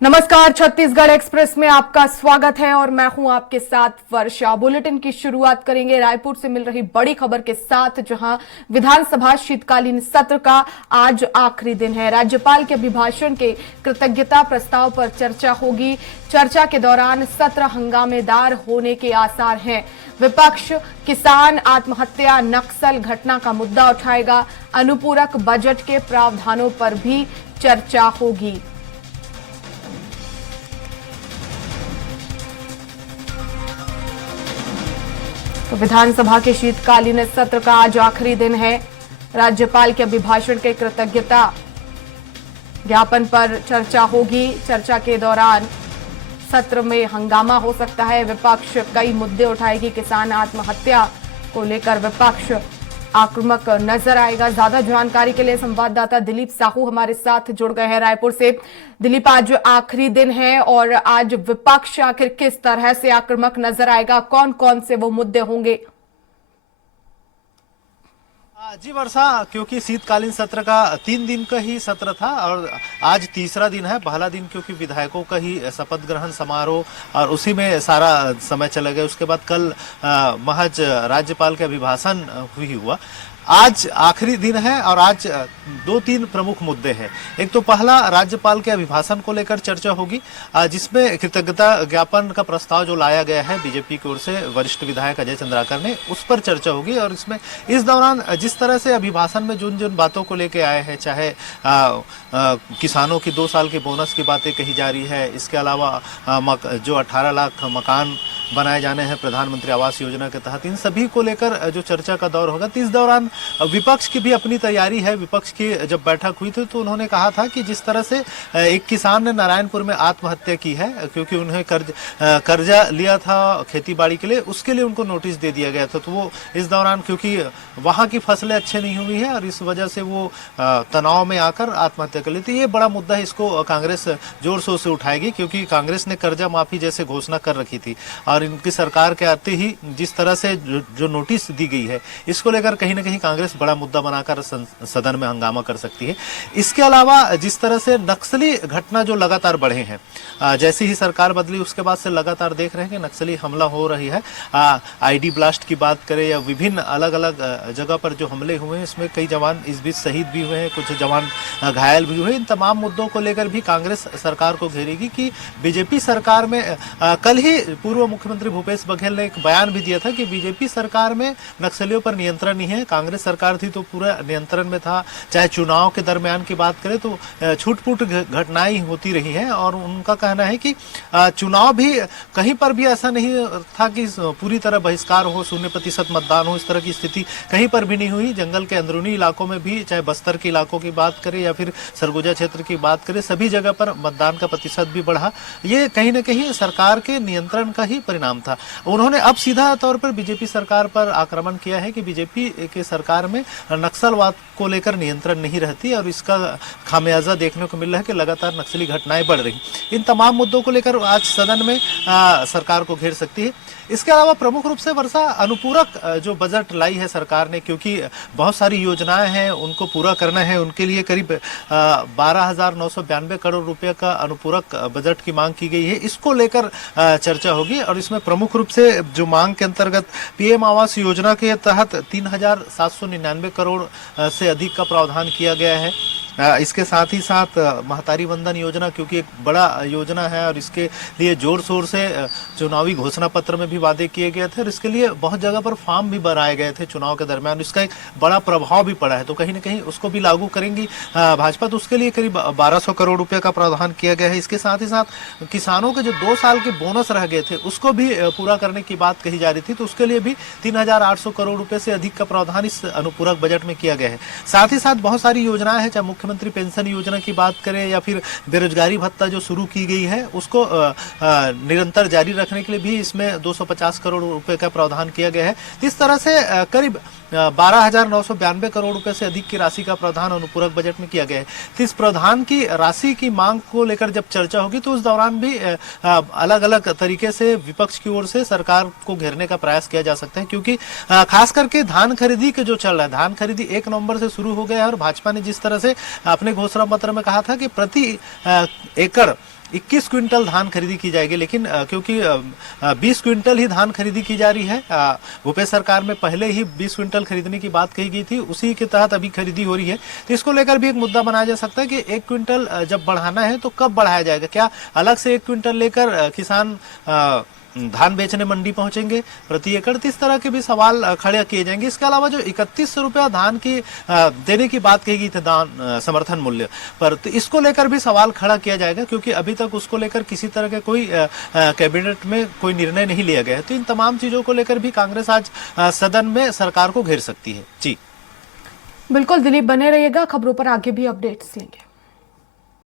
नमस्कार, छत्तीसगढ़ एक्सप्रेस में आपका स्वागत है और मैं हूं आपके साथ वर्षा। बुलेटिन की शुरुआत करेंगे रायपुर से मिल रही बड़ी खबर के साथ, जहां विधानसभा शीतकालीन सत्र का आज आखिरी दिन है। राज्यपाल के अभिभाषण के कृतज्ञता प्रस्ताव पर चर्चा होगी। चर्चा के दौरान सत्र हंगामेदार होने के आसार हैं। विपक्ष किसान आत्महत्या, नक्सल घटना का मुद्दा उठाएगा। अनुपूरक बजट के प्रावधानों पर भी चर्चा होगी। तो विधानसभा के शीतकालीन सत्र का आज आखिरी दिन है। राज्यपाल के अभिभाषण के कृतज्ञता ज्ञापन पर चर्चा होगी। चर्चा के दौरान सत्र में हंगामा हो सकता है। विपक्ष कई मुद्दे उठाएगी। किसान आत्महत्या को लेकर विपक्ष आक्रामक नजर आएगा। ज्यादा जानकारी के लिए संवाददाता दिलीप साहू हमारे साथ जुड़ गए हैं रायपुर से। दिलीप, आज आखिरी दिन है और आज विपक्ष आखिर किस तरह से आक्रामक नजर आएगा? कौन कौन से वो मुद्दे होंगे? जी वर्षा, क्योंकि शीतकालीन सत्र का 3 दिन का ही सत्र था और आज तीसरा दिन है। पहला दिन क्योंकि विधायकों का ही शपथ ग्रहण समारोह और उसी में सारा समय चला गया। उसके बाद कल महज राज्यपाल के अभिभाषण हुआ। आज आखिरी दिन है और आज 2-3 प्रमुख मुद्दे हैं। एक तो पहला, राज्यपाल के अभिभाषण को लेकर चर्चा होगी, जिसमें कृतज्ञता ज्ञापन का प्रस्ताव जो लाया गया है बीजेपी की ओर से वरिष्ठ विधायक अजय चंद्राकर ने, उस पर चर्चा होगी। और इसमें इस दौरान जिस तरह से अभिभाषण में जिन जिन बातों को लेकर आए हैं, चाहे किसानों की 2 साल के बोनस की बातें कही जा रही है, इसके अलावा जो 18 लाख मकान बनाए जाने हैं प्रधानमंत्री आवास योजना के तहत, इन सभी को लेकर जो चर्चा का दौर होगा। तो इस दौरान विपक्ष की भी अपनी तैयारी है। विपक्ष की जब बैठक हुई थी तो उन्होंने कहा था कि जिस तरह से एक किसान ने नारायणपुर में आत्महत्या की है क्योंकि उन्हें कर्जा लिया था खेती बाड़ी के लिए, उसके लिए उनको नोटिस दे दिया गया था। तो वो इस दौरान, क्योंकि वहां की फसलें अच्छे नहीं हुई है और इस वजह से वो तनाव में आकर आत्महत्या कर ली थी। ये बड़ा मुद्दा है, इसको कांग्रेस जोर शोर से उठाएगी क्योंकि कांग्रेस ने कर्जा माफी जैसे घोषणा कर रखी थी और इनकी सरकार के आते ही जिस तरह से जो नोटिस दी गई है, इसको लेकर कहीं ना कहीं कांग्रेस बड़ा मुद्दा बनाकर सदन में हंगामा कर सकती है। इसके अलावा जिस तरह से नक्सली घटना जो लगातार बढ़े हैं, जैसे ही सरकार बदली उसके बाद से लगातार देख रहे हैं कि नक्सली हमला हो रही है। आईडी ब्लास्ट की बात करें या विभिन्न अलग अलग जगह पर जो हमले हुए हैं, इसमें कई जवान इस बीच शहीद भी हुए हैं, कुछ जवान घायल भी हुए। इन तमाम मुद्दों को लेकर भी कांग्रेस सरकार को घेरेगी कि बीजेपी सरकार में कल ही पूर्व मुख्यमंत्री भूपेश बघेल ने एक बयान भी दिया था कि बीजेपी सरकार में नक्सलियों पर नियंत्रण नहीं है। कांग्रेस सरकार थी तो पूरा नियंत्रण में था। चाहे चुनाव के दरमियान की बात करें तो छूट-फूट घटनाएं होती रही हैं और उनका कहना है कि चुनाव भी कहीं पर भी ऐसा नहीं था कि पूरी तरह बहिष्कार हो, 0% मतदान हो, इस तरह की स्थिति कहीं पर भी नहीं हुई। जंगल के अंदरूनी इलाकों में भी, चाहे बस्तर के इलाकों की बात करें या फिर सरगुजा क्षेत्र की बात करें, सभी जगह पर मतदान का प्रतिशत भी बढ़ा। ये कहीं ना कहीं सरकार के नियंत्रण का ही परिणाम था। उन्होंने अब सीधा तौर पर बीजेपी सरकार पर आक्रमण किया है कि बीजेपी के सरकार में नक्सलवाद को लेकर नियंत्रण नहीं रहती और इसका खामियाजा देखने को मिल रहा है कि लगातार नक्सली घटनाएं बढ़ रही। इन तमाम मुद्दों को लेकर आज सदन में सरकार को घेर सकती है। इसके अलावा प्रमुख रूप से वर्षा, अनुपूरक जो बजट लाई है सरकार ने, क्योंकि बहुत सारी योजनाएं हैं उनको पूरा करना है, उनके लिए करीब 12,992 करोड़ रुपए का अनुपूरक बजट की मांग की गई है। इसको लेकर चर्चा होगी और इसमें प्रमुख रूप से जो मांग के अंतर्गत पीएम आवास योजना के तहत 3,799 करोड़ से अधिक का प्रावधान किया गया है। इसके साथ ही साथ महतारी वंदन योजना, क्योंकि एक बड़ा योजना है और इसके लिए जोर शोर से चुनावी घोषणा पत्र में भी वादे किए गए थे और इसके लिए बहुत जगह पर फॉर्म भी बनाए गए थे चुनाव के दरमियान। इसका एक बड़ा प्रभाव भी पड़ा है, तो कहीं ना कहीं उसको भी लागू करेंगी भाजपा। तो उसके लिए करीब 1,200 करोड़ रुपए का प्रावधान किया गया है। इसके साथ ही साथ किसानों के जो 2 साल के बोनस रह गए थे उसको भी पूरा करने की बात कही जा रही थी, तो उसके लिए भी 3,800 करोड़ रुपए से अधिक का प्रावधान इस अनुपूरक बजट में किया गया है। साथ ही साथ बहुत सारी योजनाएं हैं, चाहे मुख्यमंत्री पेंशन योजना की बात करें या फिर बेरोजगारी भत्ता जो शुरू की गई है उसको निरंतर जारी रखने के लिए भी इसमें 250 करोड़ रुपए का प्रावधान किया गया है। इस तरह से करीब 12,992 करोड़ रुपए से अधिक की राशि का प्रावधान अनुपूरक बजट में किया गया है। तो इस प्रावधान की राशि की मांग को लेकर जब चर्चा होगी तो उस दौरान भी अलग अलग तरीके से विपक्ष की ओर से सरकार को घेरने का प्रयास किया जा सकता है, क्योंकि खास करके धान खरीदी के जो चल रहा है, धान खरीदी 1 नवंबर से शुरू हो गया है और भाजपा ने जिस तरह से अपने घोषणा पत्र में कहा था कि प्रति एकड़ 21 क्विंटल धान खरीदी की जाएगी, लेकिन क्योंकि 20 क्विंटल ही धान खरीदी की जा रही है, भूपेश सरकार में पहले ही 20 क्विंटल खरीदने की बात कही गई थी, उसी के तहत अभी खरीदी हो रही है। तो इसको लेकर भी एक मुद्दा बनाया जा सकता है कि 1 क्विंटल जब बढ़ाना है तो कब बढ़ाया जाएगा, क्या अलग से 1 क्विंटल लेकर किसान धान बेचने मंडी पहुंचेंगे प्रति एकड़, तो इस तरह के भी सवाल खड़े किए जाएंगे। इसके अलावा जो 3100 रुपया धान की देने की बात कही गई थी दान समर्थन मूल्य पर, तो इसको लेकर भी सवाल खड़ा किया जाएगा, क्योंकि अभी तक उसको लेकर किसी तरह के कोई कैबिनेट में कोई निर्णय नहीं लिया गया है। तो इन तमाम चीजों को लेकर भी कांग्रेस आज सदन में सरकार को घेर सकती है। जी बिल्कुल दिलीप, बने रहिएगा, खबरों पर आगे भी अपडेट्स लेंगे।